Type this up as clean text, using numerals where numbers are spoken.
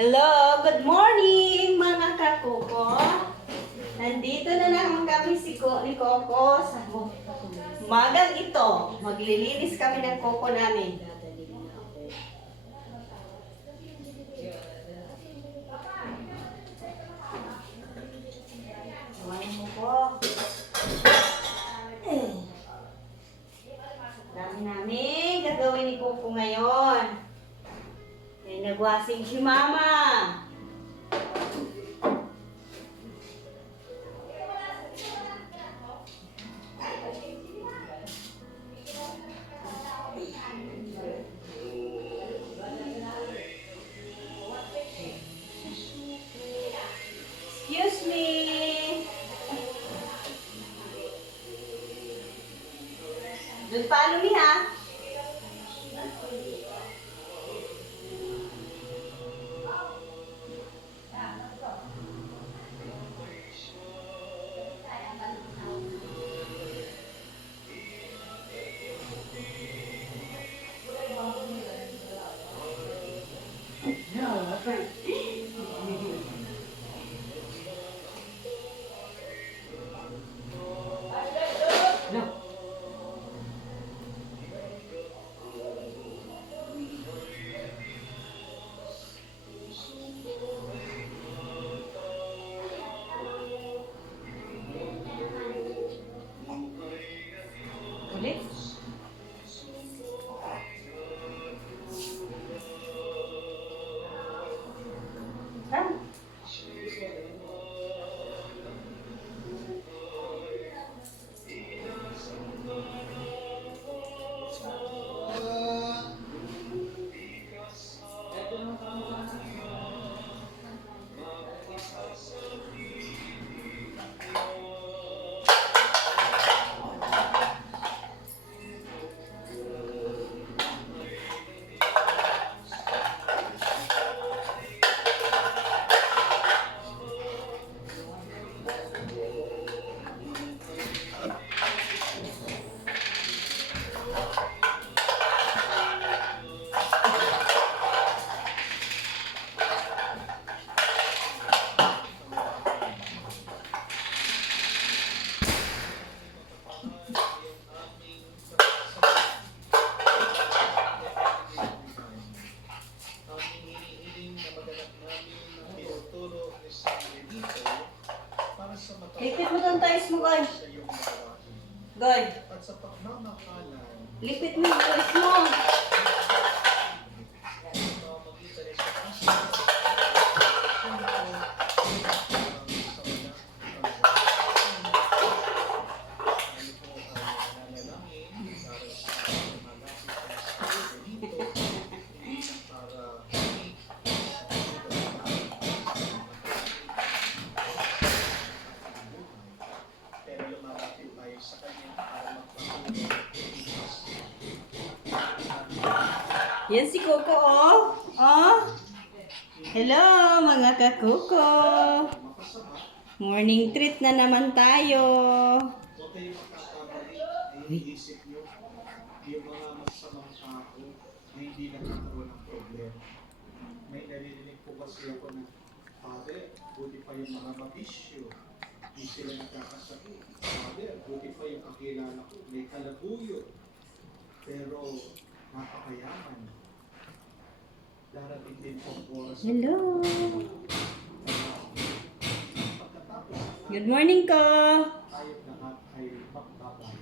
Hello, good morning mga kakuko. Nandito na naman kami ni Coco sa umagang ito. Maglilinis kami ng Coco namin. Dami namin gagawin ni Coco ngayon. May nagwasing si Mama. Excuse me. Don't follow me, ha? No. Ulit. Come. Lipit mo doon tayo mo, Goy. Goy. Lipit mo yung voice mo. Yan si Coco, oh. Oh. Hello, mga kakuko. Morning treat na naman tayo. Iisip nyo, yung mga masamang tao na hindi nagkakaroon ng problema. May naririnig po kasi ako na, Father, buti pa yung mga mabisyo, hindi sila nagkakasakit. Father, buti pa yung kakilala ko, may kalabuyo, pero napakayaman. Darating din po oras. Hello. Good morning ko. Tayo lahat ay magbabago.